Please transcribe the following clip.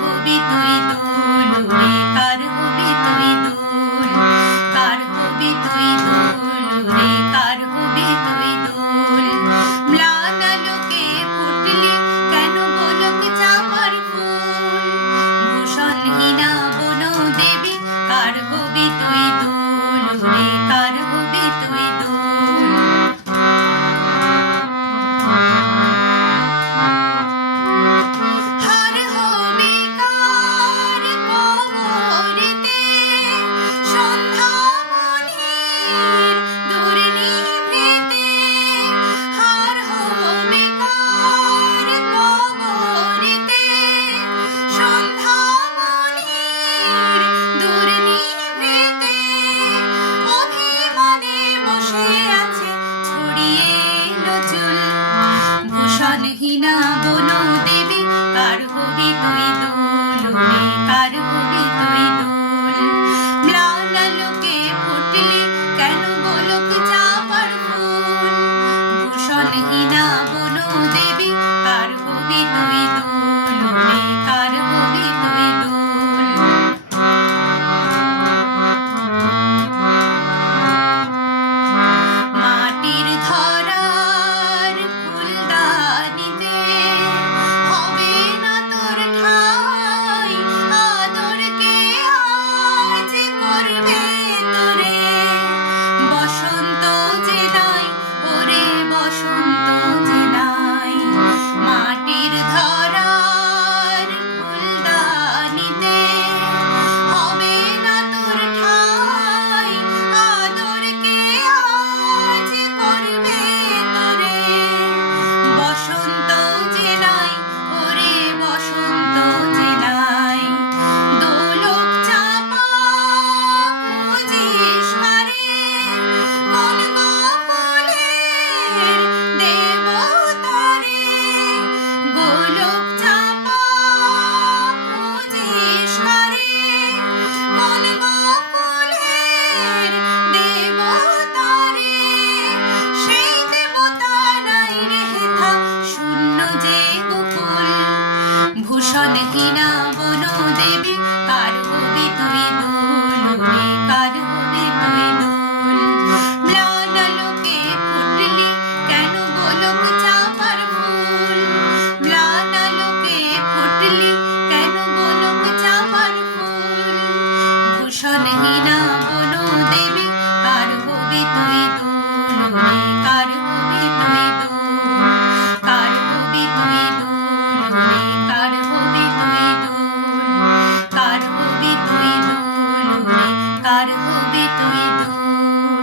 হবি তুই দোল রে, কার হবি তুই দোল, কার হবি তুই দোল রে, কার হবি তুই দোল। ম্লান আলোকে ফুটলি কেন গোলক চাঁপার ফুল, ভূষণহীনা বন দেবী কার হবি তুই দোল রে, কার হবি তুই দোল। হার হবি কার কোমরেতে, সন্ধ্যা মণির দূর নিভৃতে। হার হবি কার কোমরেতে, সন্ধ্যা মণির দূর নিভৃতে। অভিমানে বসে আছে ছড়িয়ে এলো চুল, ভূষণহীনা বন দেবী কার হবি তুই দোল রে, কার